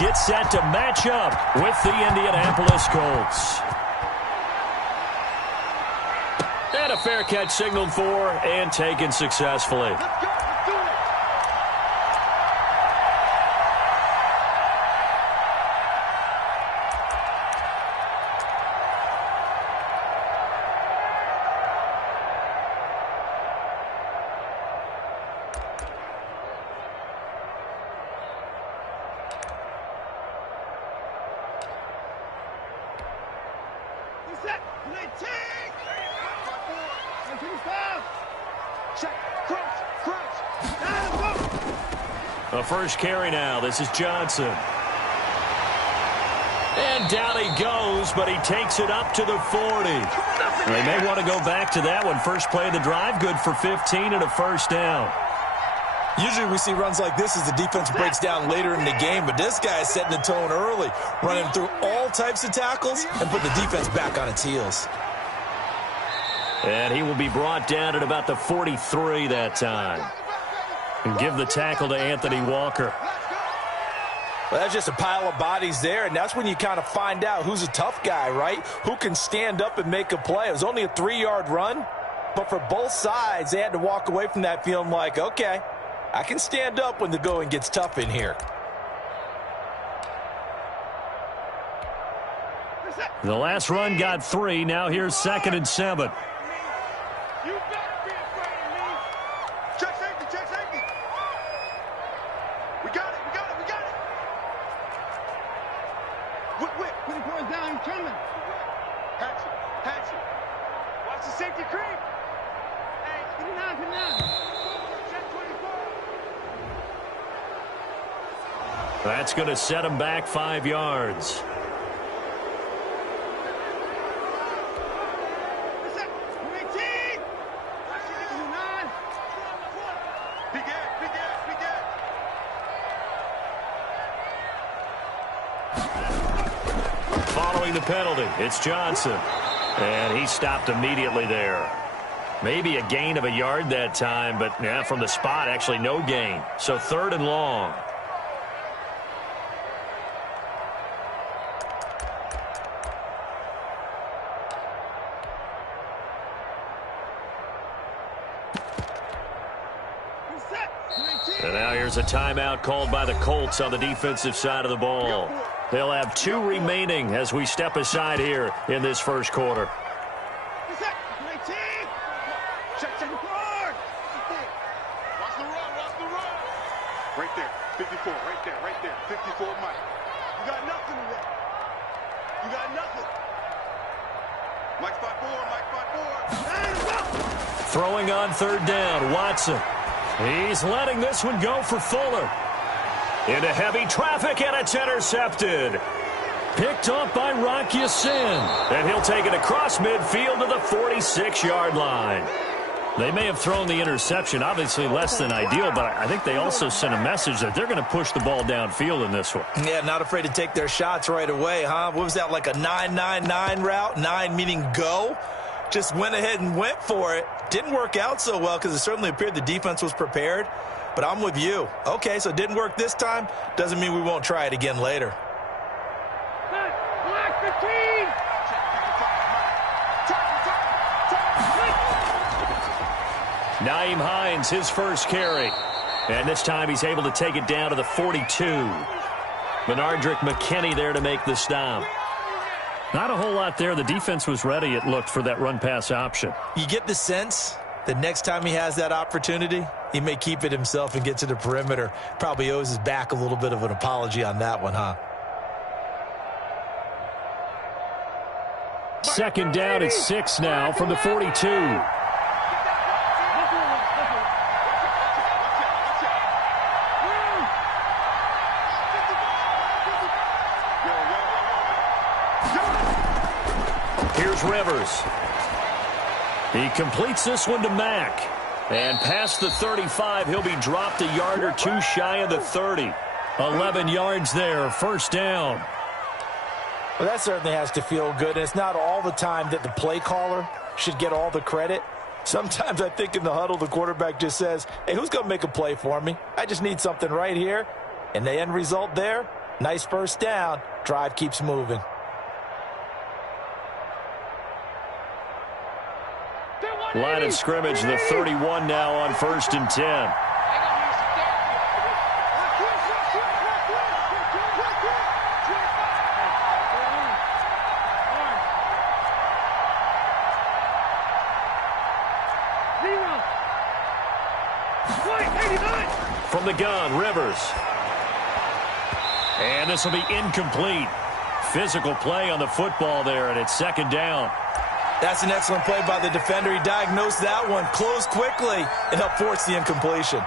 Get set to match up with the Indianapolis Colts. And a fair catch signaled for and taken successfully. The first carry now. This is Johnson. And down he goes, but he takes it up to the 40. They may want to go back to that one. First play of the drive, good for 15 and a first down. Usually we see runs like this as the defense breaks down later in the game, but this guy is setting the tone early, running through all types of tackles and put the defense back on its heels. And he will be brought down at about the 43 that time. And give the tackle to Anthony Walker. Well, that's just a pile of bodies there, and that's when you kind of find out who's a tough guy, right? Who can stand up and make a play. It was only a 3-yard run, but for both sides, they had to walk away from that feeling like, okay, I can stand up when the going gets tough in here. The last run got 3. Now here's 2nd and 7. That's going to set him back 5 yards. Following the penalty, it's Johnson. And he stopped immediately there. Maybe a gain of a yard that time, but yeah, from the spot, actually no gain. So 3rd and long. And now here's a timeout called by the Colts on the defensive side of the ball. They'll have 2 remaining as we step aside here in this first quarter. Right there, 54, right there, 54, Mike. You got nothing in there. You got nothing. Mike 5-4, Mike 5-4. Throwing on 3rd down, Watson. He's letting this one go for Fuller. Into heavy traffic, and it's intercepted. Picked up by Rock Ya-Sin. And he'll take it across midfield to the 46-yard line. They may have thrown the interception, obviously less than ideal, but I think they also sent a message that they're going to push the ball downfield in this one. Yeah, not afraid to take their shots right away, huh? What was that, like a 9-9-9 route? 9 meaning go? Just went ahead and went for it. Didn't work out so well because it certainly appeared the defense was prepared. But I'm with you. Okay, so it didn't work this time. Doesn't mean we won't try it again later. Nyheim Hines, his first carry. And this time he's able to take it down to the 42. Benardrick McKinney there to make the stop. Not a whole lot there. The defense was ready, it looked, for that run-pass option. You get the sense that next time he has that opportunity, he may keep it himself and get to the perimeter. Probably owes his back a little bit of an apology on that one, huh? 2nd down at 6 now from the 42. Here's Rivers. He completes this one to Mack. And past the 35, he'll be dropped a yard or 2 shy of the 30. 11 yards there, first down. Well, that certainly has to feel good. And it's not all the time that the play caller should get all the credit. Sometimes I think in the huddle, the quarterback just says, hey, who's going to make a play for me? I just need something right here. And the end result there, Nice first down. Drive keeps moving. Line of scrimmage, the 31 now on 1st and 10. From the gun, Rivers. And this will be incomplete. Physical play on the football there, and it's 2nd down. That's an excellent play by the defender. He diagnosed that one, closed quickly, and helped force the incompletion.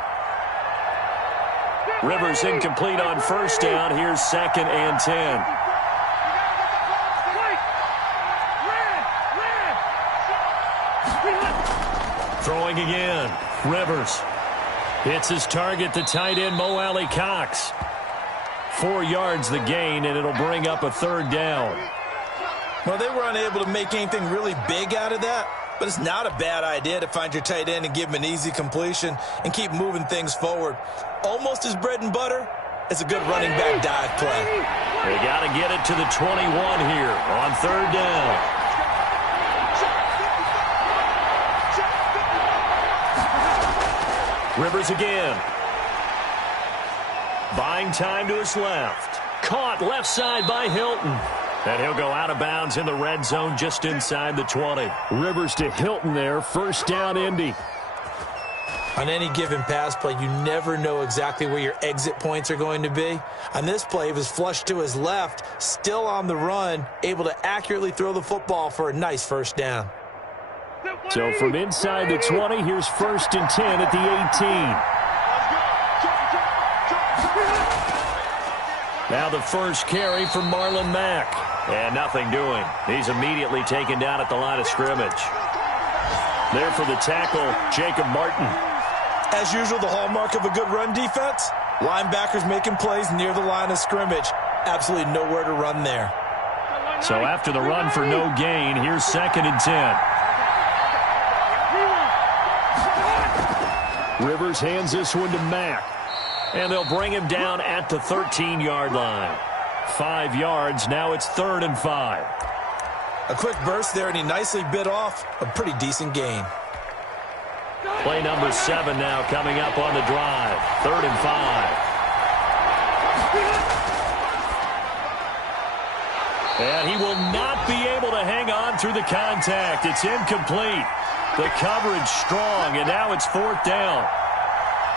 Rivers incomplete on 1st down. Here's 2nd and 10. Throwing again. Rivers hits his target, the tight end, Mo Alley Cox. 4 yards the gain, and it'll bring up a 3rd down. Well, they were unable to make anything really big out of that, but it's not a bad idea to find your tight end and give him an easy completion and keep moving things forward. Almost his bread and butter is a good running back dive play. They got to get it to the 21 here on 3rd down. Rivers again. Buying time to his left. Caught left side by Hilton. And he'll go out of bounds in the red zone just inside the 20. Rivers to Hilton there. 1st down, Indy. On any given pass play, you never know exactly where your exit points are going to be. On this play, he was flushed to his left, still on the run, able to accurately throw the football for a nice 1st down. So from inside the 20, here's 1st and 10 at the 18. Now the first carry from Marlon Mack. And nothing doing. He's immediately taken down at the line of scrimmage. There for the tackle, Jacob Martin. As usual, the hallmark of a good run defense, linebackers making plays near the line of scrimmage. Absolutely nowhere to run there. So after the run for no gain, here's 2nd and 10. Rivers hands this one to Mack. And they'll bring him down at the 13-yard line. 5 yards, now it's 3rd and 5. A quick burst there, and he nicely bit off a pretty decent gain. Play number 7 now coming up on the drive. 3rd and 5. And he will not be able to hang on through the contact. It's incomplete. The coverage strong, and now it's 4th down.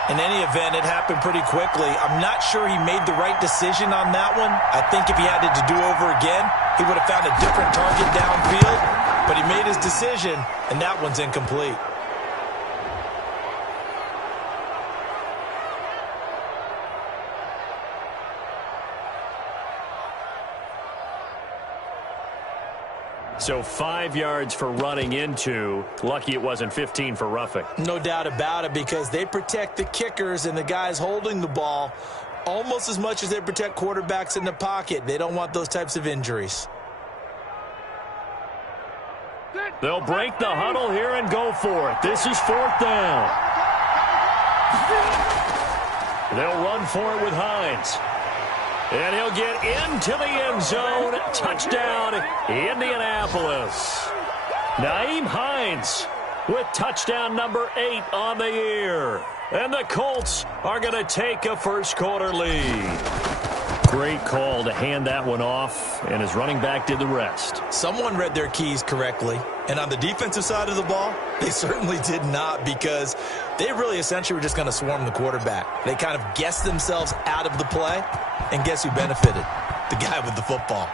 In any event, it happened pretty quickly. I'm not sure he made the right decision on that one. I think if he had it to do over again, he would have found a different target downfield. But he made his decision, and that one's incomplete. So 5 yards for running into. Lucky it wasn't 15 for roughing. No doubt about it, because they protect the kickers and the guys holding the ball almost as much as they protect quarterbacks in the pocket. They don't want those types of injuries. They'll break the huddle here and go for it. This is 4th down. They'll run for it with Hines. And he'll get into the end zone. Touchdown, Indianapolis. Nyheim Hines with touchdown number 8 on the year. And the Colts are going to take a first-quarter lead. Great call to hand that one off, and his running back did the rest. Someone read their keys correctly, and on the defensive side of the ball, they certainly did not, because they really essentially were just going to swarm the quarterback. They kind of guessed themselves out of the play, and guess who benefited? The guy with the football.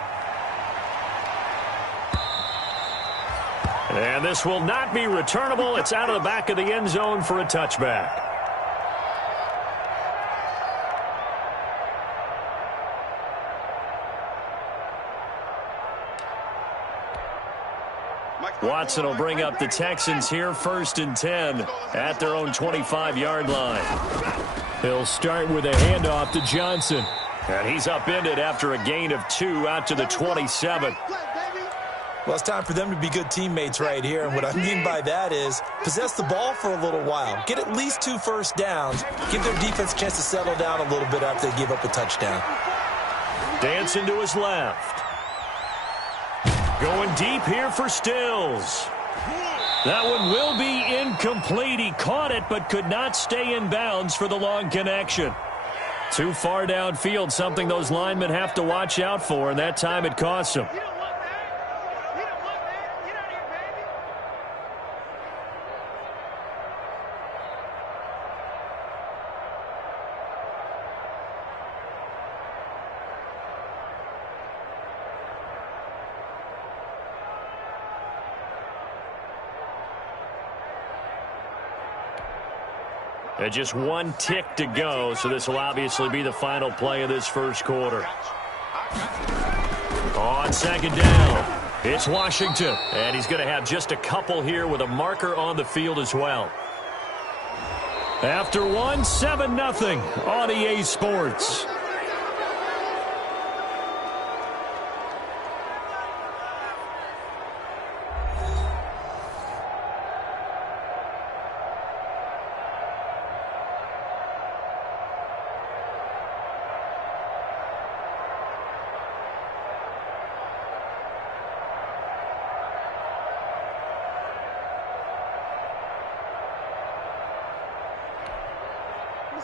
And this will not be returnable. It's out of the back of the end zone for a touchback. Watson will bring up the Texans here, 1st and 10 at their own 25-yard line. He'll start with a handoff to Johnson. And he's upended after a gain of 2 out to the 27. Well, it's time for them to be good teammates right here. And what I mean by that is possess the ball for a little while. Get at least 2 first downs. Give their defense a chance to settle down a little bit after they give up a touchdown. Dancing to his left. Going deep here for Stills. That one will be incomplete. He caught it but could not stay in bounds for the long connection. Too far downfield, something those linemen have to watch out for, and that time it costs them. And just one tick to go, so this will obviously be the final play of this first quarter. On second down, it's Washington, and he's going to have just a couple here with a marker on the field as well. After one, 7-0 on EA Sports.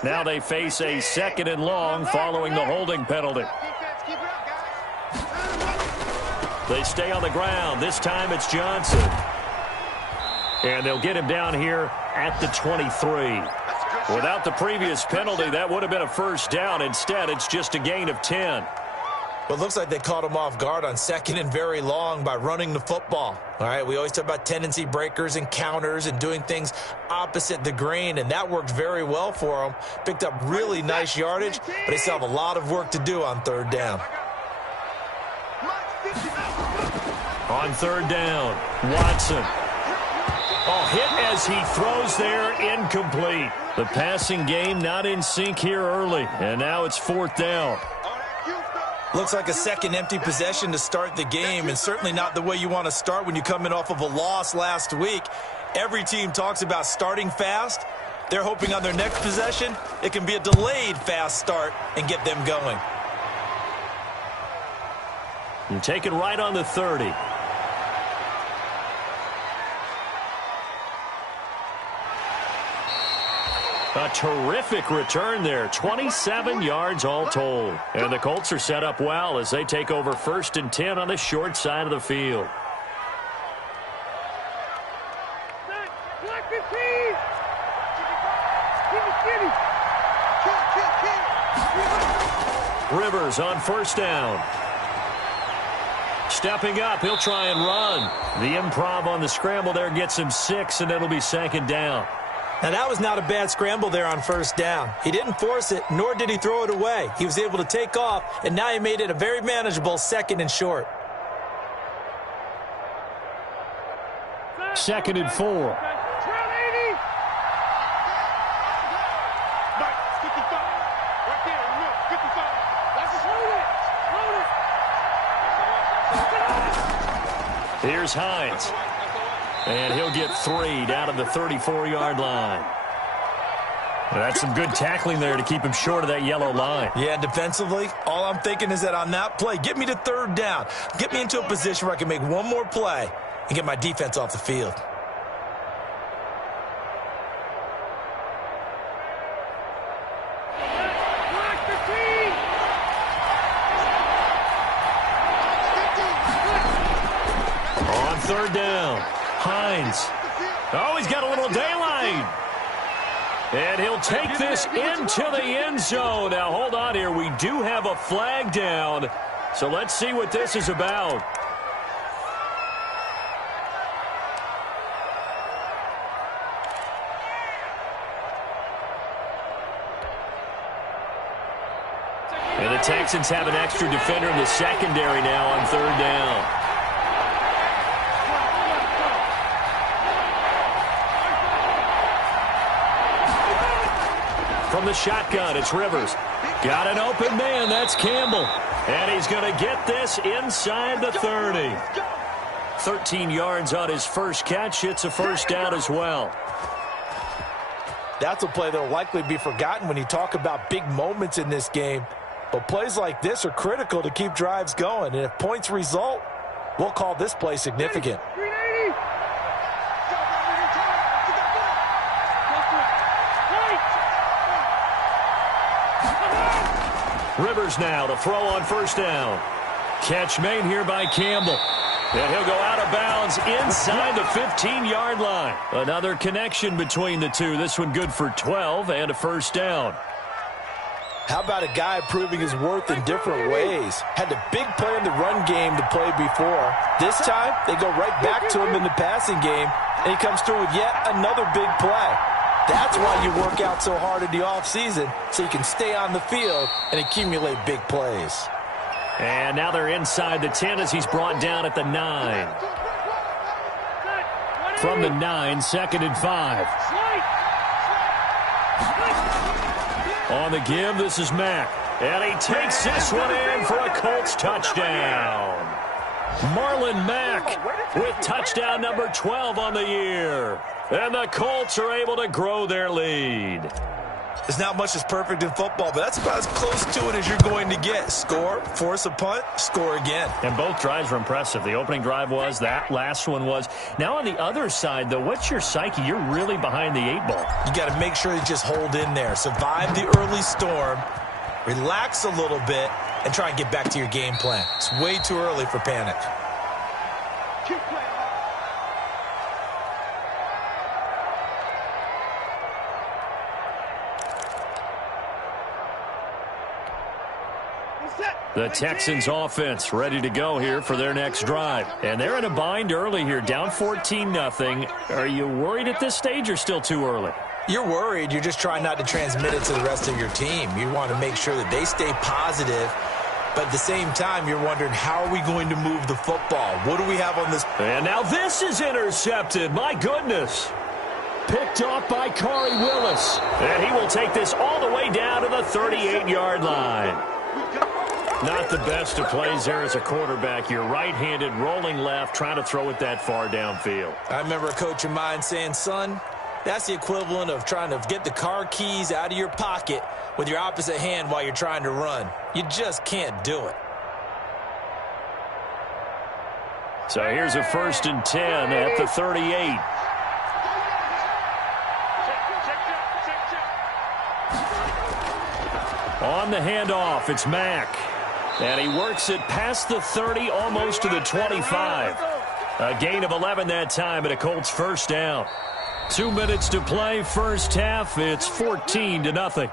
Now they face a 2nd and long following the holding penalty. They stay on the ground. This time it's Johnson. And they'll get him down here at the 23. Without the previous penalty, that would have been a first down. Instead, it's just a gain of 10. Well, it looks like they caught him off guard on 2nd and very long by running the football. All right, we always talk about tendency breakers and counters and doing things opposite the grain, and that worked very well for them. Picked up really nice yardage, but they still have a lot of work to do on 3rd down. On 3rd down, Watson. Oh, hit as he throws there, incomplete. The passing game not in sync here early, and now it's 4th down. Looks like a second empty possession to start the game, and certainly not the way you want to start when you come in off of a loss last week. Every team talks about starting fast. They're hoping on their next possession, it can be a delayed fast start and get them going. And take it right on the 30. A terrific return there. 27 yards all told. And the Colts are set up well as they take over 1st and 10 on the short side of the field. Rivers on 1st down. Stepping up, he'll try and run. The improv on the scramble there gets him 6, and it'll be 2nd down. Now, that was not a bad scramble there on 1st down. He didn't force it, nor did he throw it away. He was able to take off, and now he made it a very manageable 2nd and short. 2nd and 4. Here's Hines. And he'll get 3 down to the 34-yard line. Well, that's some good tackling there to keep him short of that yellow line. Yeah, defensively, all I'm thinking is that on that play, get me to 3rd down. Get me into a position where I can make one more play and get my defense off the field. On 3rd down. Hines. Oh, he's got a little daylight. And he'll take this into the end zone. Now, hold on here. We do have a flag down. So let's see what this is about. And the Texans have an extra defender in the secondary now on 3rd down. From the shotgun, it's Rivers. Got an open man, that's Campbell. And he's going to get this inside the 30. 13 yards on his first catch. It's a 1st down as well. That's a play that will likely be forgotten when you talk about big moments in this game. But plays like this are critical to keep drives going. And if points result, we'll call this play significant. Rivers now to throw on first down. Catch made here by Campbell. And he'll go out of bounds inside the 15-yard line. Another connection between the two. This one good for 12 and a first down. How about a guy proving his worth in different ways? Had a big play in the run game to play before. This time, they go right back to him in the passing game, and he comes through with yet another big play. That's why you work out so hard in the offseason, so you can stay on the field and accumulate big plays. And now they're inside the 10 as he's brought down at the 9. From the 9, 2nd and 5. On the give, this is Mack. And he takes this one in for a Colts touchdown. Marlon Mack with touchdown number 12 on the year. And the Colts are able to grow their lead. There's not much that's perfect in football, but that's about as close to it as you're going to get. Score, force a punt, score again. And both drives were impressive. The opening drive was, that last one was. Now on the other side, though, what's your psyche? You're really behind the 8 ball. You got to make sure you just hold in there. Survive the early storm, relax a little bit, and try and get back to your game plan. It's way too early for panic. Keep playing. The Texans offense ready to go here for their next drive. And they're in a bind early here, down 14-0. Are you worried at this stage or still too early? You're worried. You're just trying not to transmit it to the rest of your team. You want to make sure that they stay positive. But at the same time, you're wondering, how are we going to move the football? What do we have on this? And now this is intercepted. My goodness. Picked off by Corey Willis. And he will take this all the way down to the 38-yard line. Not the best of plays there as a quarterback. You're right-handed, rolling left, trying to throw it that far downfield. I remember a coach of mine saying, son, that's the equivalent of trying to get the car keys out of your pocket with your opposite hand while you're trying to run. You just can't do it. So here's a 1st and 10 at the 38. On the handoff, it's Mack. And he works it past the 30, almost to the 25. A gain of 11 that time, and a Colts first down. 2 minutes to play, first half. It's 14-0.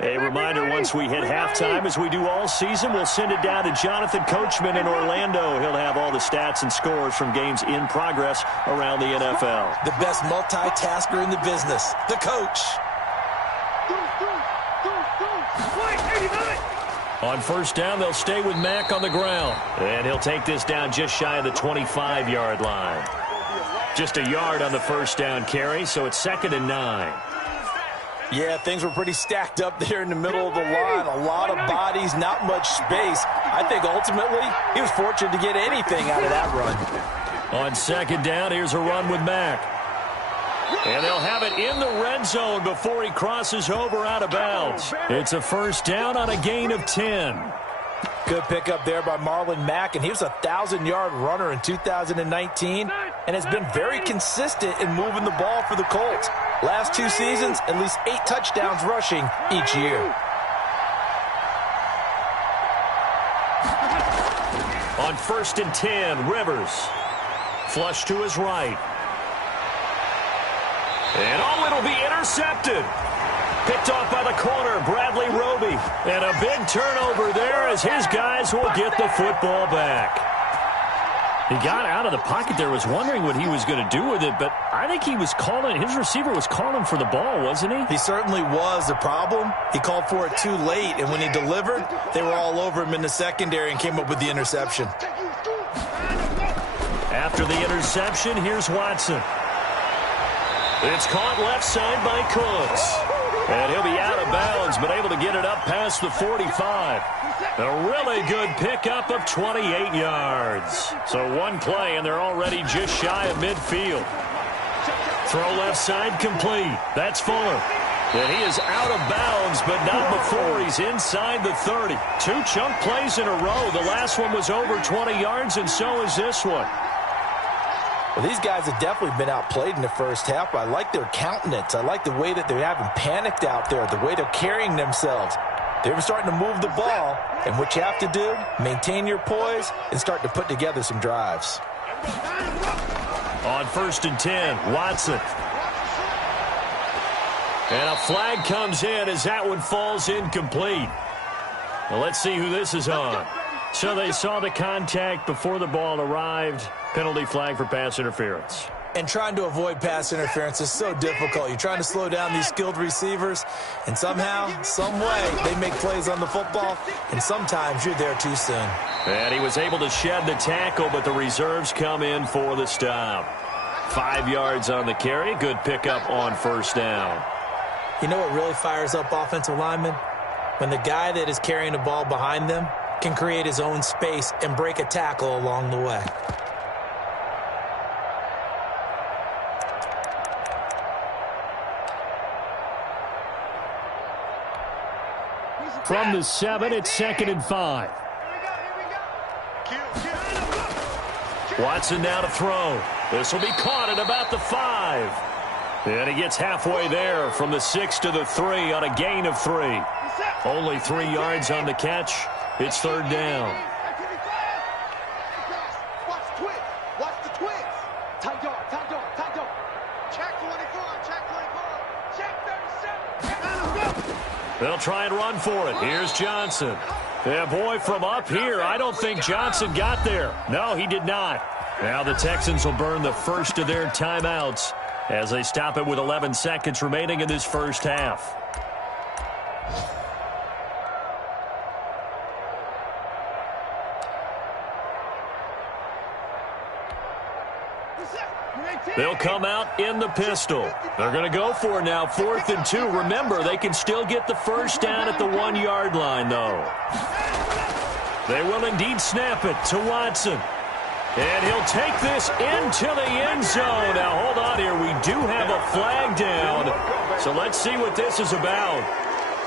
A reminder, once we hit halftime, as we do all season, we'll send it down to Jonathan Coachman in Orlando. He'll have all the stats and scores from games in progress around the NFL. The best multitasker in the business, the coach. On first down, they'll stay with Mack on the ground. And he'll take this down just shy of the 25-yard line. Just a yard on the first down carry, so it's 2nd and 9. Yeah, things were pretty stacked up there in the middle of the line. A lot of bodies, not much space. I think ultimately he was fortunate to get anything out of that run. On 2nd down, here's a run with Mack. And they'll have it in the red zone before he crosses over out of bounds. It's a first down on a gain of 10. Good pickup there by Marlon Mack, and he was a 1,000-yard runner in 2019 and has been very consistent in moving the ball for the Colts. Last 2 seasons, at least 8 touchdowns rushing each year. On 1st and 10, Rivers. Flush to his right. And it'll be intercepted. Picked off by the corner, Bradley Roby. And a big turnover there as his guys will get the football back. He got out of the pocket there, was wondering what he was going to do with it, but I think he was calling, his receiver was calling for the ball, wasn't he? He certainly was. The problem, he called for it too late, and when he delivered, they were all over him in the secondary and came up with the interception. After the interception, here's Watson. It's caught left side by Cooks. And he'll be out of bounds, but able to get it up past the 45. A really good pickup of 28 yards. So one play, and they're already just shy of midfield. Throw left side complete. That's Fuller. And he is out of bounds, but not before he's inside the 30. 2 chunk plays in a row. The last one was over 20 yards, and so is this one. Well, these guys have definitely been outplayed in the first half. I like their countenance. I like the way that they haven't panicked out there, the way they're carrying themselves. They're starting to move the ball, and what you have to do, maintain your poise and start to put together some drives. On 1st and 10, Watson. And a flag comes in as that one falls incomplete. Well, let's see who this is on. So they saw the contact before the ball arrived. Penalty flag for pass interference. And trying to avoid pass interference is so difficult. You're trying to slow down these skilled receivers, and somehow, some way, they make plays on the football, and sometimes you're there too soon. And he was able to shed the tackle, but the reserves come in for the stop. 5 yards on the carry. Good pickup on 1st down. You know what really fires up offensive linemen? When the guy that is carrying the ball behind them can create his own space and break a tackle along the way. From the 7, it's 2nd and 5. Watson now to throw. This will be caught at about the 5. And he gets halfway there from the 6 to the 3 on a gain of 3. Only 3 yards on the catch. It's 3rd down. Watch the twist. Watch the twist. Tight dog, tight dog, tight dog. Check 24, check 24, check 37. They'll try and run for it. Here's Johnson. Yeah, boy, from up here, I don't think Johnson got there. No, he did not. Now the Texans will burn the first of their timeouts as they stop it with 11 seconds remaining in this first half. They'll come out in the pistol. They're going to go for it now, 4th and 2. Remember, they can still get the first down at the 1-yard line, though. They will indeed snap it to Watson. And he'll take this into the end zone. Now, hold on here. We do have a flag down. So let's see what this is about.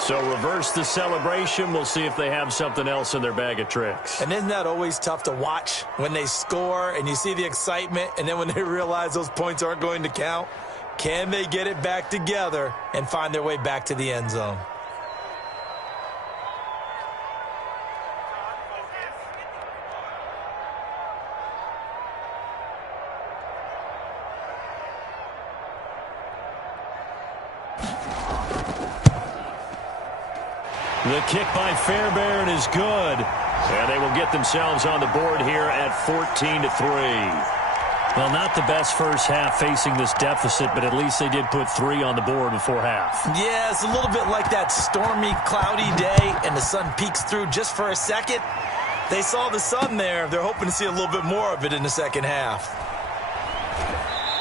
So reverse the celebration. We'll see if they have something else in their bag of tricks. And isn't that always tough to watch when they score and you see the excitement, and then when they realize those points aren't going to count? Can they get it back together and find their way back to the end zone? The kick by Fairbairn is good. And they will get themselves on the board here at 14-3. Well, not the best first half facing this deficit, but at least they did put 3 on the board before half. Yeah, it's a little bit like that stormy, cloudy day, and the sun peeks through just for a second. They saw the sun there. They're hoping to see a little bit more of it in the second half.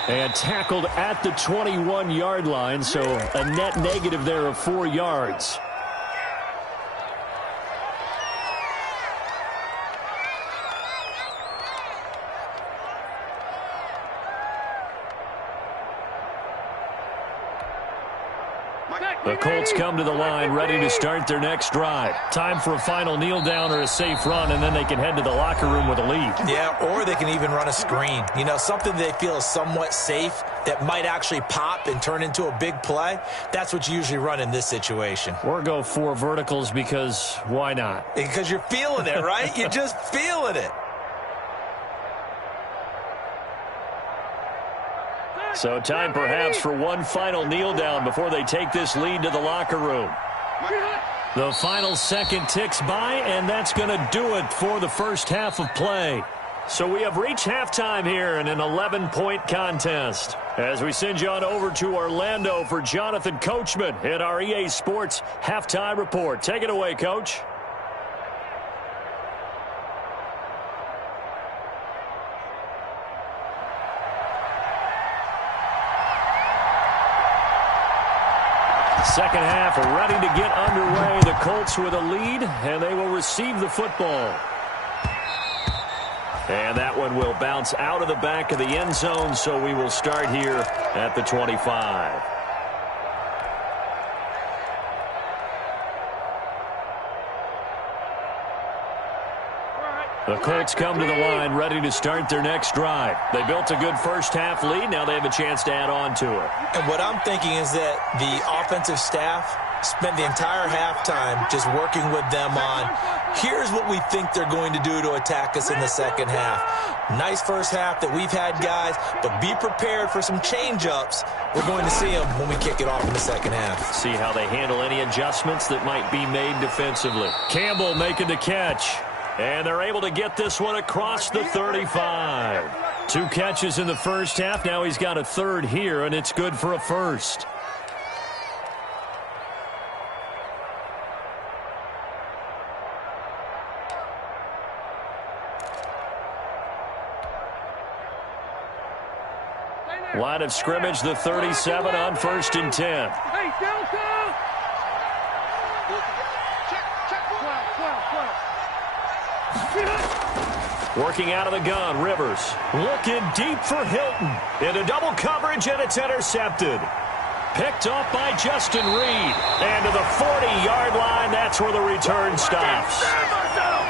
And tackled at the 21-yard line, so a net negative there of 4 yards. The Colts come to the line ready to start their next drive. Time for a final kneel down or a safe run, and then they can head to the locker room with a lead. Yeah, or they can even run a screen. You know, something they feel is somewhat safe that might actually pop and turn into a big play. That's what you usually run in this situation. Or go 4 verticals because why not? Because you're feeling it, right? You're just feeling it. So time perhaps for one final kneel down before they take this lead to the locker room. The final second ticks by, and that's going to do it for the first half of play. So we have reached halftime here in an 11-point contest. As we send you on over to Orlando for Jonathan Coachman in our EA Sports Halftime Report. Take it away, Coach. Second half ready to get underway. The Colts with a lead, and they will receive the football. And that one will bounce out of the back of the end zone, so we will start here at the 25. The Colts come to the line ready to start their next drive. They built a good first-half lead. Now they have a chance to add on to it. And what I'm thinking is that the offensive staff spent the entire halftime just working with them on, here's what we think they're going to do to attack us in the second half. Nice first half that we've had, guys, but be prepared for some change-ups. We're going to see them when we kick it off in the second half. See how they handle any adjustments that might be made defensively. Campbell making the catch. And they're able to get this one across the 35. 2 catches in the first half. Now he's got a third here, and it's good for a first. Line of scrimmage, the 37 on 1st and 10. Hey, Delta! Working out of the gun, Rivers. Looking deep for Hilton. Into double coverage, and it's intercepted. Picked up by Justin Reed. And to the 40-yard line, that's where the return stops.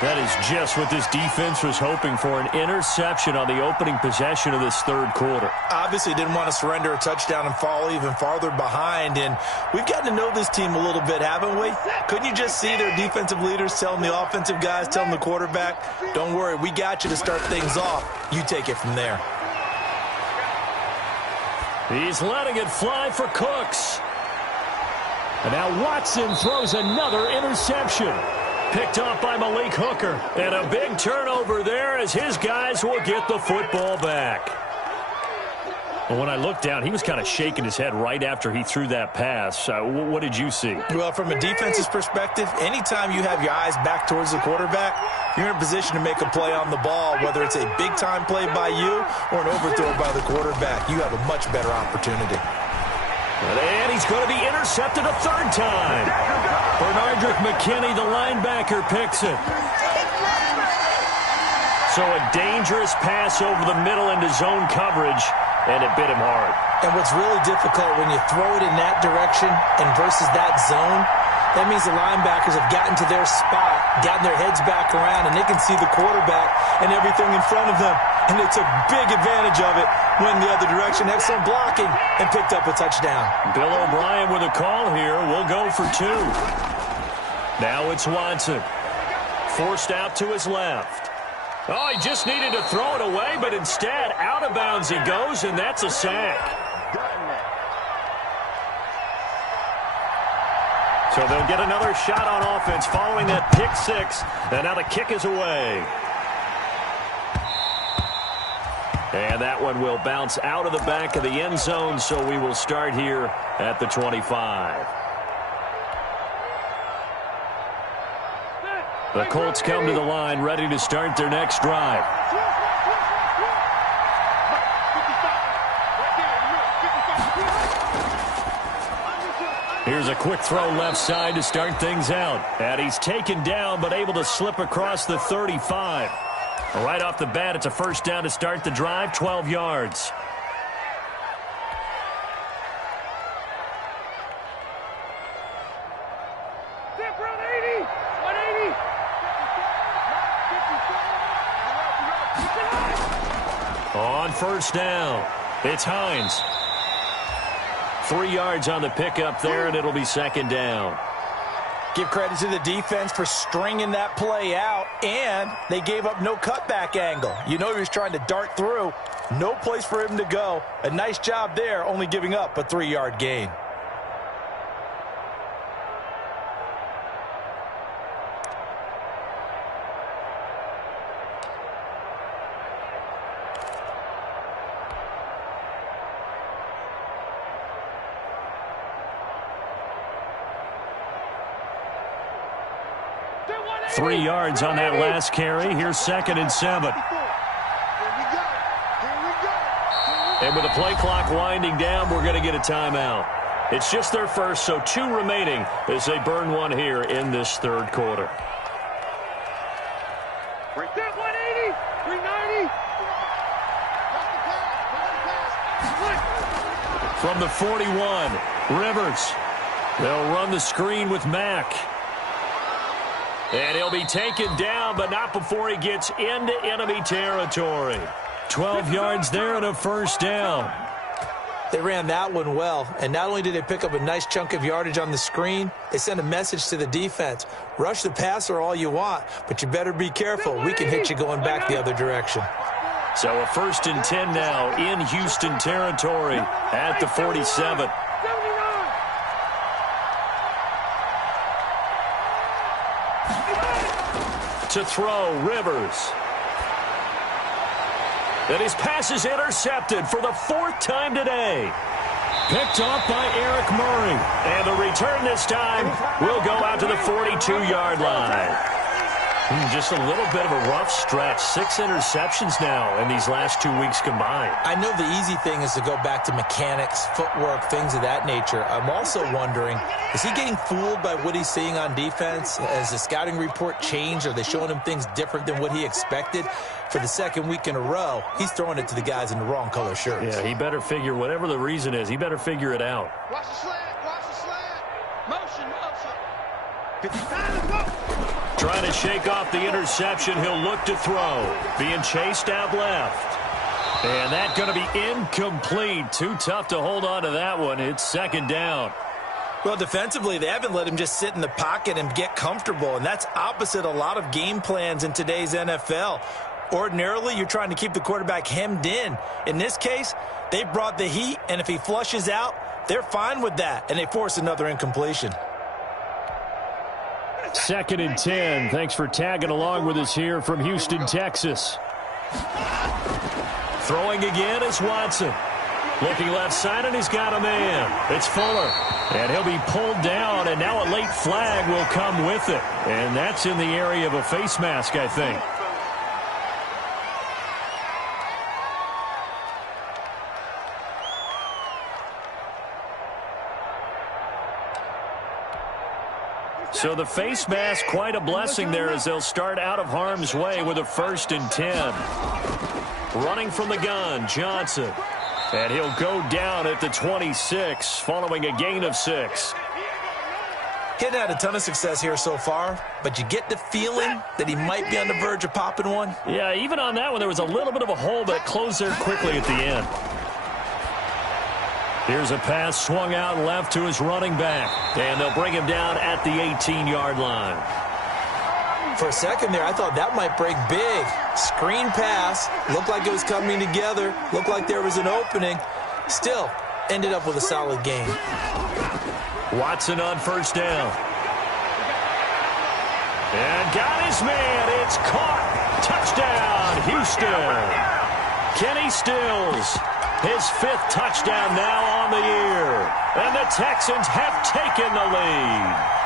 That is just what this defense was hoping for, an interception on the opening possession of this third quarter. Obviously didn't want to surrender a touchdown and fall even farther behind, and we've gotten to know this team a little bit, haven't we? Couldn't you just see their defensive leaders telling the offensive guys, telling the quarterback, don't worry, we got you to start things off. You take it from there. He's letting it fly for Cooks. And now Watson throws another interception. Picked off by Malik Hooker. And a big turnover there as his guys will get the football back. Well, when I looked down, he was kind of shaking his head right after he threw that pass. What did you see? Well, from a defense's perspective, anytime you have your eyes back towards the quarterback, you're in a position to make a play on the ball, whether it's a big-time play by you or an overthrow by the quarterback. You have a much better opportunity. And he's going to be intercepted a third time. Bernardrick McKinney, the linebacker, picks it. So a dangerous pass over the middle into zone coverage, and it bit him hard. And what's really difficult when you throw it in that direction and versus that zone, that means the linebackers have gotten to their spot, gotten their heads back around, and they can see the quarterback and everything in front of them. And they took big advantage of it, went the other direction, excellent blocking, and picked up a touchdown. Bill O'Brien with a call here. We'll go for 2. Now it's Watson. Forced out to his left. Oh, he just needed to throw it away, but instead, out of bounds he goes, and that's a sack. So they'll get another shot on offense following that pick 6, and now the kick is away. And that one will bounce out of the back of the end zone, so we will start here at the 25. The Colts come to the line ready to start their next drive. Here's a quick throw left side to start things out. And he's taken down but able to slip across the 35. Right off the bat, it's a first down to start the drive, 12 yards. On first down, it's Hines. 3 yards on the pickup there, and it'll be second down. Give credit to the defense for stringing that play out, and they gave up no cutback angle. You know he was trying to dart through. No place for him to go. A nice job there, only giving up a 3-yard gain. Three yards on that last carry. Here's second and 7. And with the play clock winding down, we're going to get a timeout. It's just their first, so 2 remaining as they burn one here in this third quarter. Right there, 180, 390. From the 41, Rivers. They'll run the screen with Mack. And he'll be taken down, but not before he gets into enemy territory. 12 yards there and a first down. They ran that one well, and not only did they pick up a nice chunk of yardage on the screen, they sent a message to the defense. Rush the passer all you want, but you better be careful. We can hit you going back the other direction. So a 1st and 10 now in Houston territory at the 47. To throw, Rivers. And his pass is intercepted for the 4th time today. Picked off by Eric Murray. And the return this time will go out to the 42-yard line. Just a little bit of a rough stretch. 6 interceptions now in these last 2 weeks combined. I know the easy thing is to go back to mechanics, footwork, things of that nature. I'm also wondering, is he getting fooled by what he's seeing on defense? Has the scouting report changed? Are they showing him things different than what he expected? For the 2nd week in a row, he's throwing it to the guys in the wrong color shirts. Yeah, he better figure, whatever the reason is, he better figure it out. Watch the slant. Watch the slant. Motion. 59, let's go. Trying to shake off the interception. He'll look to throw. Being chased out left. And that's going to be incomplete. Too tough to hold on to that one. It's 2nd down. Well, defensively, they haven't let him just sit in the pocket and get comfortable, and that's opposite a lot of game plans in today's NFL. Ordinarily, you're trying to keep the quarterback hemmed in. In this case, they brought the heat, and if he flushes out, they're fine with that, and they force another incompletion. 2nd and 10. Thanks for tagging along with us here from Houston, Texas. Throwing again is Watson. Looking left side, and he's got a man. It's Fuller. And he'll be pulled down, and now a late flag will come with it. And that's in the area of a face mask, I think. So the face mask, quite a blessing there as they'll start out of harm's way with a 1st and 10. Running from the gun, Johnson. And he'll go down at the 26 following a gain of 6. He hadn't had a ton of success here so far, but you get the feeling that he might be on the verge of popping one. Yeah, even on that one, there was a little bit of a hole, but it closed there quickly at the end. Here's a pass swung out left to his running back. And they'll bring him down at the 18-yard line. For a second there, I thought that might break big. Screen pass. Looked like it was coming together. Looked like there was an opening. Still, ended up with a solid game. Watson on 1st down. And got his man. It's caught. Touchdown, Houston. Kenny Stills. His 5th touchdown now on the year. And the Texans have taken the lead.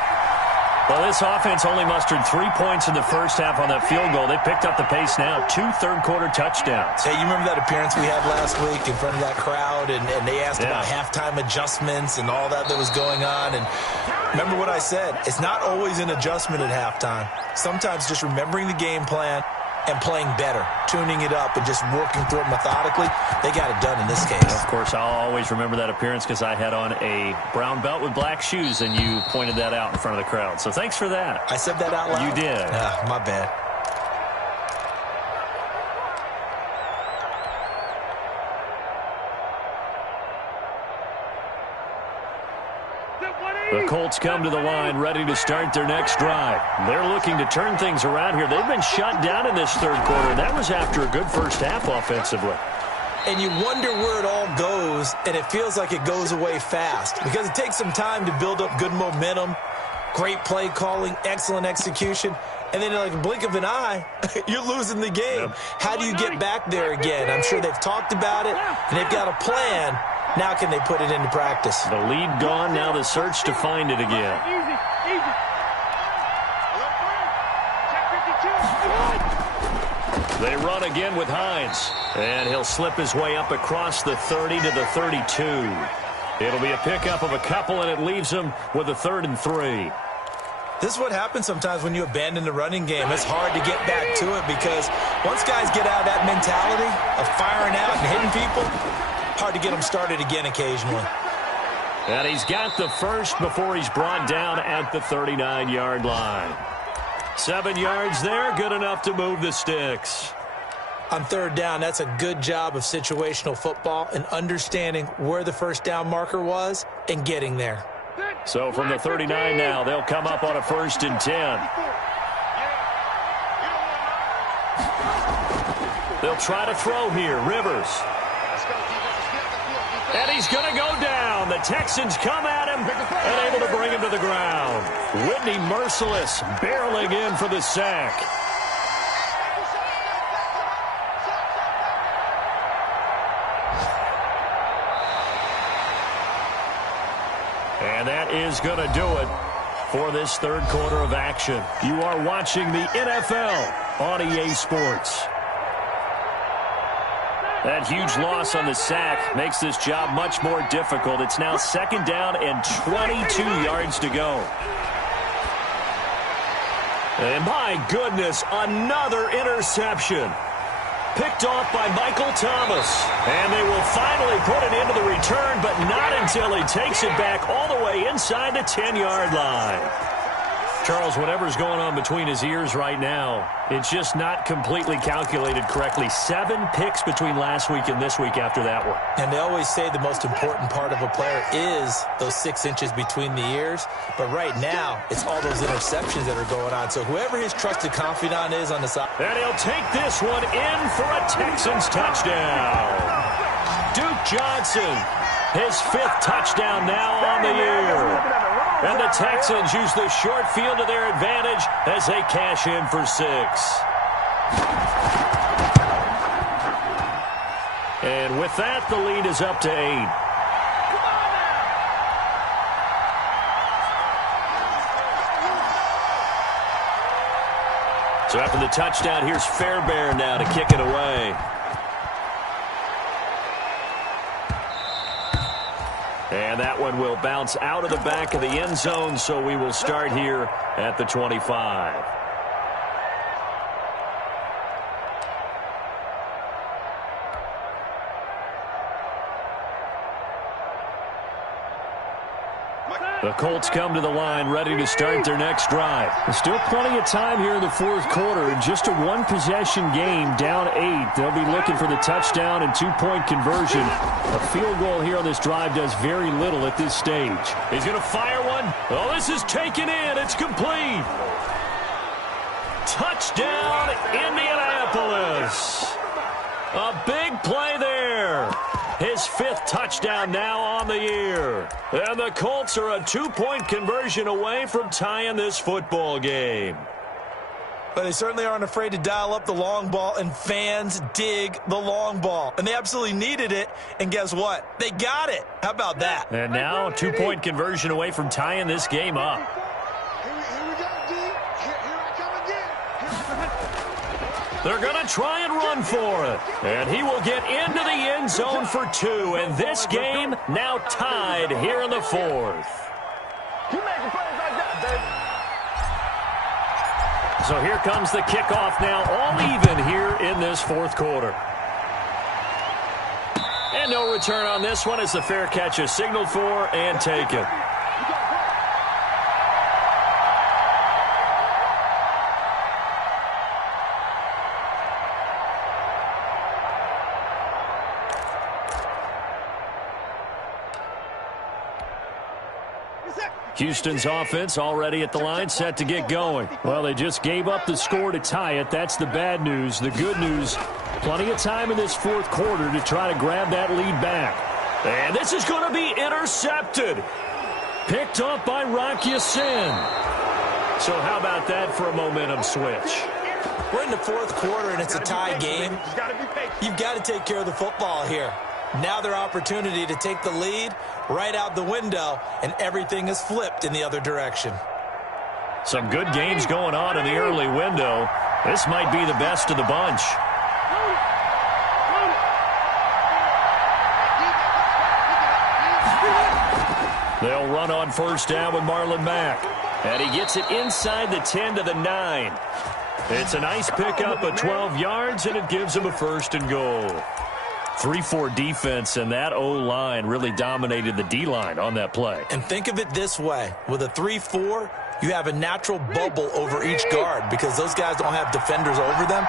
Well, this offense only mustered 3 points in the first half on that field goal. They picked up the pace now. 2 third-quarter touchdowns. Hey, you remember that appearance we had last week in front of that crowd, and they asked about halftime adjustments and all that was going on. And remember what I said. It's not always an adjustment at halftime. Sometimes just remembering the game plan and playing better, tuning it up and just working through it methodically. They got it done in this case. Of course, I'll always remember that appearance because I had on a brown belt with black shoes, and you pointed that out in front of the crowd. So thanks for that. I said that out loud? You did. My bad. The Colts come to the line ready to start their next drive. They're looking to turn things around here. They've been shut down in this 3rd quarter. That was after a good first half offensively. And you wonder where it all goes, and it feels like it goes away fast because it takes some time to build up good momentum, great play calling, excellent execution, and then in like a blink of an eye, you're losing the game. Yep. How do you get back there again? I'm sure they've talked about it, and they've got a plan. Now can they put it into practice? The lead gone, now the search to find it again. They run again with Hines. And he'll slip his way up across the 30 to the 32. It'll be a pickup of a couple, and it leaves him with a 3rd and 3. This is what happens sometimes when you abandon the running game. It's hard to get back to it because once guys get out of that mentality of firing out and hitting people, hard to get him started again occasionally. And he's got the first before he's brought down at the 39-yard line. 7 yards there, good enough to move the sticks. On third down, that's a good job of situational football and understanding where the first down marker was and getting there. So from the 39 now, they'll come up on a 1st and 10. They'll try to throw here. Rivers. And he's going to go down. The Texans come at him and able to bring him to the ground. Whitney Merciless barreling in for the sack. And that is going to do it for this third quarter of action. You are watching the NFL on EA Sports. That huge loss on the sack makes this job much more difficult. It's now 2nd down and 22 yards to go. And my goodness, another interception. Picked off by Michael Thomas. And they will finally put it into the return, but not until he takes it back all the way inside the 10-yard line. Charles, whatever's going on between his ears right now, it's just not completely calculated correctly. 7 picks between last week and this week after that one. And they always say the most important part of a player is those 6 inches between the ears. But right now, it's all those interceptions that are going on. So whoever his trusted confidant is on the side. And he'll take this one in for a Texans touchdown. Duke Johnson, his 5th touchdown now on the year. And the Texans use the short field to their advantage as they cash in for 6. And with that, the lead is up to 8. So after the touchdown, here's Fairbairn now to kick it away. And that one will bounce out of the back of the end zone, so we will start here at the 25. The Colts come to the line, ready to start their next drive. There's still plenty of time here in the fourth quarter. Just a one-possession game, down 8. They'll be looking for the touchdown and 2-point conversion. A field goal here on this drive does very little at this stage. He's going to fire one. Oh, this is taken in. It's complete. Touchdown, Indianapolis. A big play there. His 5th touchdown now on the year. And the Colts are a 2-point conversion away from tying this football game. But they certainly aren't afraid to dial up the long ball, and fans dig the long ball. And they absolutely needed it, and guess what? They got it. How about that? And now a 2-point conversion away from tying this game up. Here we go, D. Here I come again. They're going to try and run for it. And he will get into the end zone for 2. And this game now tied here in the 4th. So here comes the kickoff now, all even here in this 4th quarter. And no return on this one as the fair catch is signaled for and taken. Houston's offense already at the line, set to get going. Well, they just gave up the score to tie it. That's the bad news. The good news, plenty of time in this 4th quarter to try to grab that lead back. And this is going to be intercepted. Picked up by Rock Ya-Sin. So how about that for a momentum switch? We're in the 4th quarter, and it's a tie game. You've got to take care of the football here. Now their opportunity to take the lead right out the window, and everything is flipped in the other direction. Some good games going on in the early window. This might be the best of the bunch. They'll run on 1st down with Marlon Mack. And he gets it inside the 10 to the 9. It's a nice pickup of 12 yards, and it gives him a 1st and goal. 3-4 defense, and that O-line really dominated the D-line on that play. And think of it this way. With a 3-4, you have a natural bubble over each guard because those guys don't have defenders over them.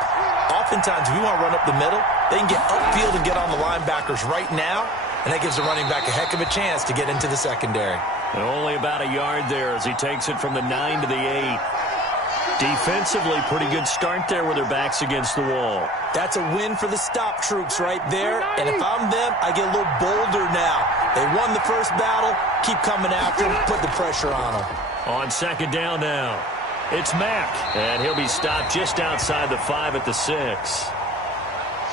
Oftentimes, if you want to run up the middle, they can get upfield and get on the linebackers right now, and that gives the running back a heck of a chance to get into the secondary. And only about a yard there as he takes it from the 9 to the 8. Defensively, pretty good start there with their backs against the wall. That's a win for the stop troops right there. And if I'm them, I get a little bolder now. They won the first battle. Keep coming after them. Put the pressure on them. On second down now, it's Mack. And he'll be stopped just outside the 5 at the 6.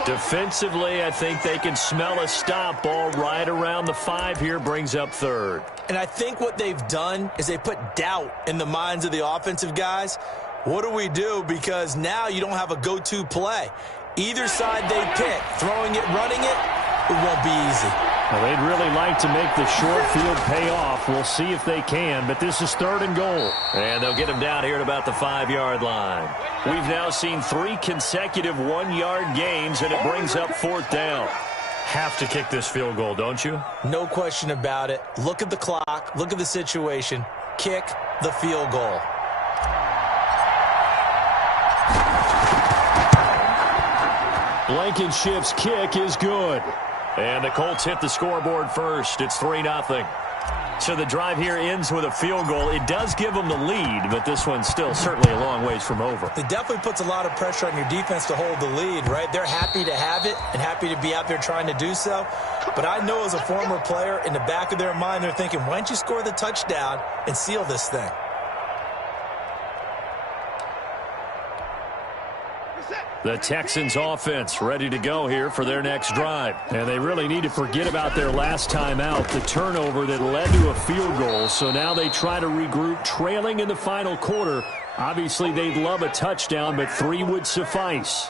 Defensively, I think they can smell a stop. Ball right around the 5 here, brings up third. And I think what they've done is they put doubt in the minds of the offensive guys. What do we do? Because now you don't have a go-to play. Either side they pick, throwing it, running it, it won't be easy. Well, they'd really like to make the short field pay off. We'll see if they can, but this is 3rd and goal. And they'll get him down here at about the 5-yard line. We've now seen 3 consecutive 1-yard gains, and it brings up 4th down. Have to kick this field goal, don't you? No question about it. Look at the clock. Look at the situation. Kick the field goal. Blankenship's kick is good. And the Colts hit the scoreboard first. It's 3-0. So the drive here ends with a field goal. It does give them the lead, but this one's still certainly a long ways from over. It definitely puts a lot of pressure on your defense to hold the lead, right? They're happy to have it and happy to be out there trying to do so. But I know as a former player, in the back of their mind, they're thinking, why don't you score the touchdown and seal this thing? The Texans offense ready to go here for their next drive. And they really need to forget about their last time out, the turnover that led to a field goal. So now they try to regroup, trailing in the final quarter. Obviously, they'd love a touchdown, but 3 would suffice.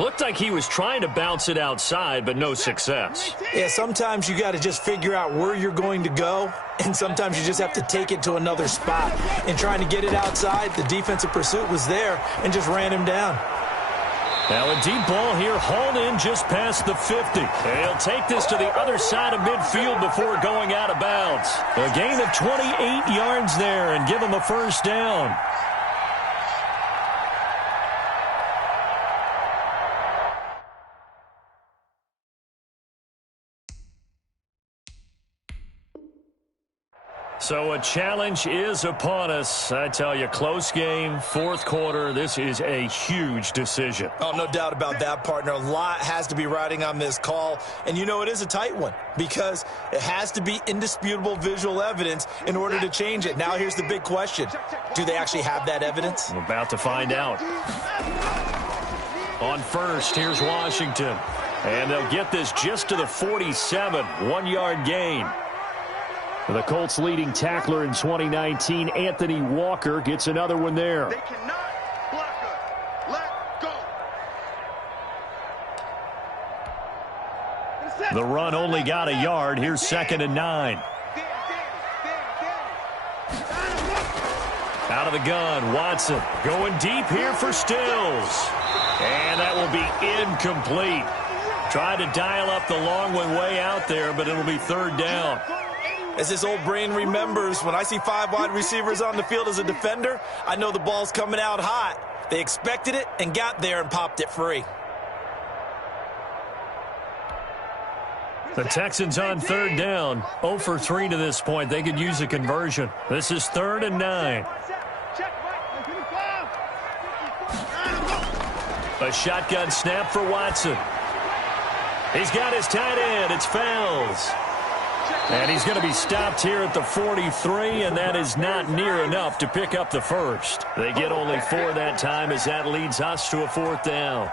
Looked like he was trying to bounce it outside, but no success. Yeah, sometimes you got to just figure out where you're going to go, and sometimes you just have to take it to another spot. And trying to get it outside, the defensive pursuit was there and just ran him down. Now a deep ball here, hauled in just past the 50. He'll take this to the other side of midfield before going out of bounds. A gain of 28 yards there and give him a first down. So a challenge is upon us. I tell you, close game, 4th quarter. This is a huge decision. Oh, no doubt about that, partner. A lot has to be riding on this call. And you know it is a tight one because it has to be indisputable visual evidence in order to change it. Now here's the big question. Do they actually have that evidence? I'm about to find out. On first, here's Washington. And they'll get this just to the 47, 1-yard gain. The Colts' leading tackler in 2019, Anthony Walker, gets another one there. They cannot block us. Let go. The run only got a yard. Here's 2nd and 9. Out of the gun, Watson going deep here for Stills. And that will be incomplete. Tried to dial up the long one way out there, but it'll be 3rd down. As this old brain remembers, when I see 5 wide receivers on the field as a defender, I know the ball's coming out hot. They expected it and got there and popped it free. The Texans on 3rd down. 0 for 3 to this point. They could use a conversion. This is 3rd and 9. A shotgun snap for Watson. He's got his tight end. It's Fells. And he's going to be stopped here at the 43, and that is not near enough to pick up the first. They get only 4 that time as that leads us to a 4th down.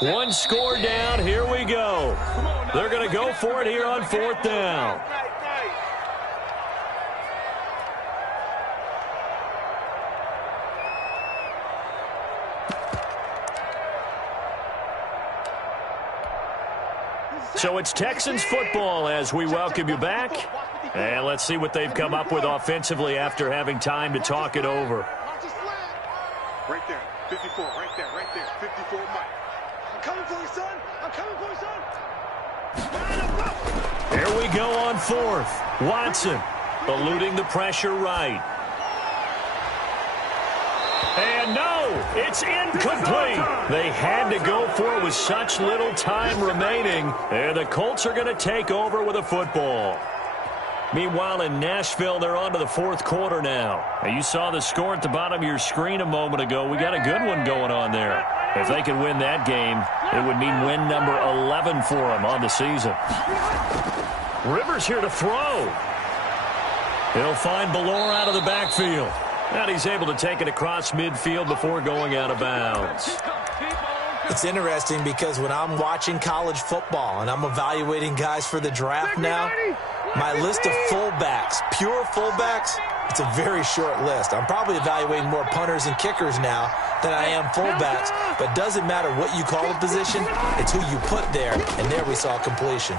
One score down. Here we go. They're going to go for it here on 4th down. So it's Texans football as we welcome you back. And let's see what they've come up with offensively after having time to talk it over. Right there, 54, right there, 54, Mike. I'm coming for you, son. I'm coming for you, son. Here we go on 4th. Watson eluding the pressure right. And no, it's incomplete. They had to go for it with such little time remaining. And the Colts are going to take over with a football. Meanwhile, in Nashville, they're on to the 4th quarter now. And you saw the score at the bottom of your screen a moment ago. We got a good one going on there. If they could win that game, it would mean win number 11 for them on the season. Rivers here to throw. He'll find Ballore out of the backfield. And he's able to take it across midfield before going out of bounds. It's interesting because when I'm watching college football and I'm evaluating guys for the draft now, my list of fullbacks, pure fullbacks, it's a very short list. I'm probably evaluating more punters and kickers now than I am fullbacks, but it doesn't matter what you call the position, it's who you put there, and there we saw completion.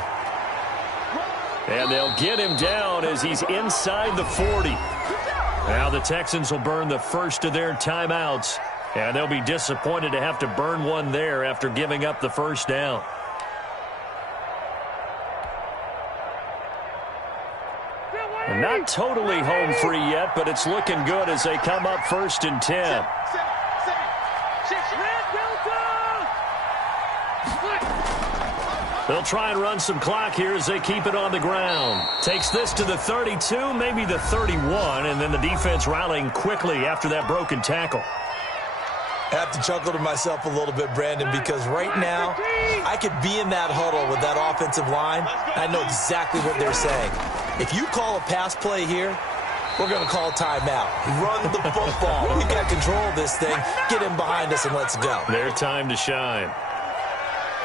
And they'll get him down as he's inside the 40. Now the Texans will burn the first of their timeouts, and they'll be disappointed to have to burn one there after giving up the first down. And not totally home free yet, but it's looking good as they come up 1st and 10. They'll try and run some clock here as they keep it on the ground. Takes this to the 32, maybe the 31, and then the defense rallying quickly after that broken tackle. I have to chuckle to myself a little bit, Brandon, because right now I could be in that huddle with that offensive line. I know exactly what they're saying. If you call a pass play here, we're going to call timeout. Run the football. We've got control of this thing. Get him behind us and let's go. Their time to shine.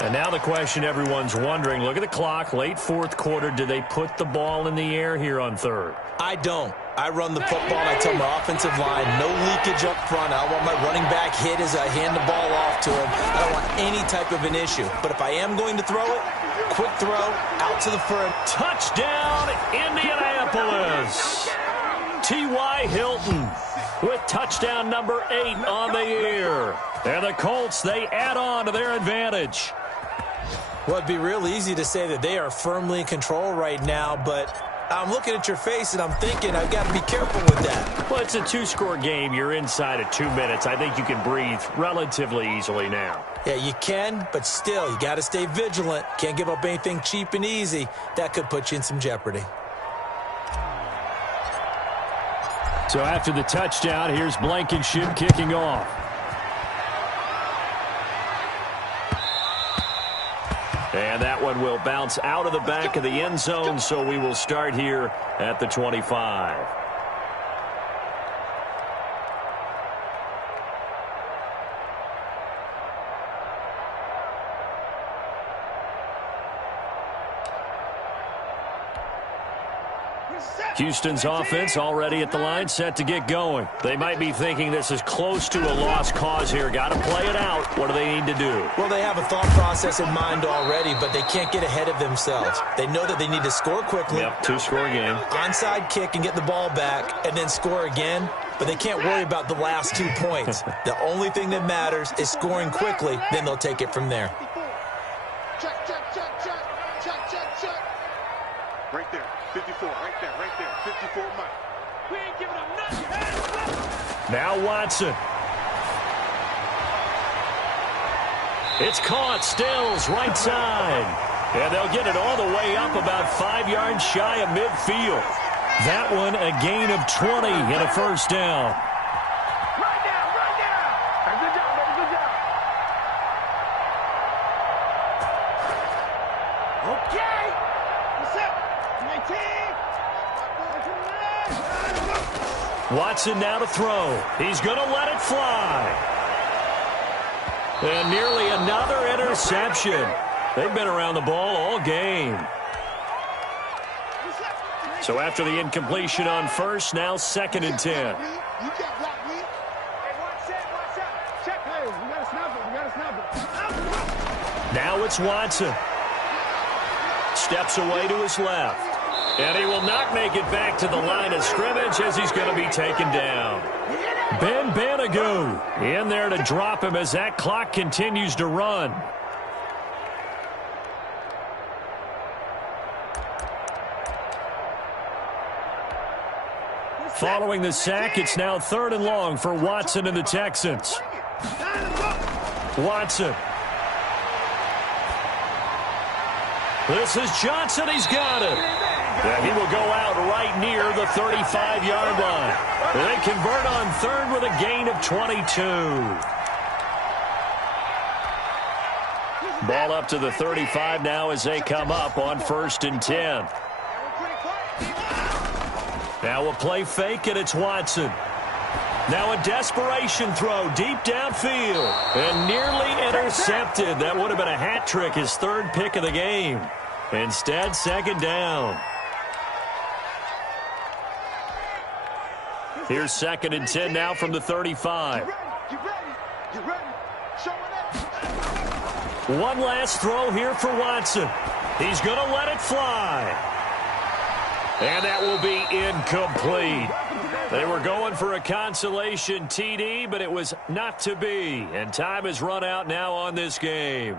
And now the question everyone's wondering, look at the clock, late 4th quarter. Do they put the ball in the air here on 3rd? I don't. I run the football, and I tell my offensive line, no leakage up front. I don't want my running back hit as I hand the ball off to him. I don't want any type of an issue. But if I am going to throw it, quick throw, out to the front. Touchdown, Indianapolis. T.Y. Hilton with touchdown number 8 on the year. And the Colts, they add on to their advantage. Well, it'd be real easy to say that they are firmly in control right now, but I'm looking at your face and I'm thinking I've got to be careful with that. Well, it's a 2-score game. You're inside of 2 minutes. I think you can breathe relatively easily now. Yeah, you can, but still, you got to stay vigilant. Can't give up anything cheap and easy. That could put you in some jeopardy. So after the touchdown, here's Blankenship kicking off. And that one will bounce out of the back of the end zone, so we will start here at the 25. Houston's offense already at the line, set to get going. They might be thinking this is close to a lost cause here. Got to play it out. What do they need to do? Well, they have a thought process in mind already, but they can't get ahead of themselves. They know that they need to score quickly. Yep, 2-score game. Onside kick and get the ball back and then score again. But they can't worry about the last 2 points. The only thing that matters is scoring quickly. Then they'll take it from there. Check, check, check, check, check, check, check. Right there, 54, right there, 54, Mike. We ain't giving up nothing. Now Watson. It's caught, Stills, right side. And they'll get it all the way up about 5 yards shy of midfield. That one a gain of 20 and a first down. Right down, right down. Hey, good job, baby, good job. Okay. What's up? 19. Watson now to throw. He's going to let it fly. And nearly another interception. They've been around the ball all game. So after the incompletion on first, now 2nd and 10. You can't block me. Hey, watch out. Check. Hey, we got to snap it. Now it's Watson. Steps away to his left. And he will not make it back to the line of scrimmage as he's going to be taken down. Ben Banogu in there to drop him as that clock continues to run. Following the sack, it's now 3rd and long for Watson and the Texans. Watson. This is Johnson. He's got it. Yeah, he will go out right near the 35-yard line. They convert on 3rd with a gain of 22. Ball up to the 35 now as they come up on 1st and 10. Now a play fake, and it's Watson. Now a desperation throw deep downfield and nearly intercepted. That would have been a hat trick, his 3rd pick of the game. Instead, 2nd down. Here's 2nd and 10 now from the 35. One last throw here for Watson. He's going to let it fly. And that will be incomplete. They were going for a consolation TD, but it was not to be. And time has run out now on this game.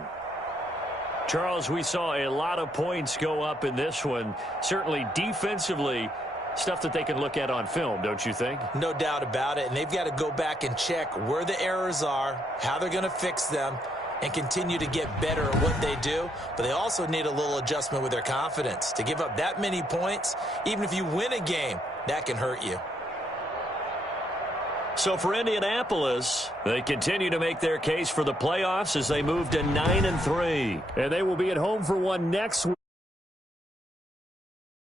Charles, we saw a lot of points go up in this one. Certainly defensively, stuff that they can look at on film, don't you think? No doubt about it. And they've got to go back and check where the errors are, how they're going to fix them, and continue to get better at what they do. But they also need a little adjustment with their confidence. To give up that many points, even if you win a game, that can hurt you. So for Indianapolis, they continue to make their case for the playoffs as they move to 9-3. And they will be at home for one next week.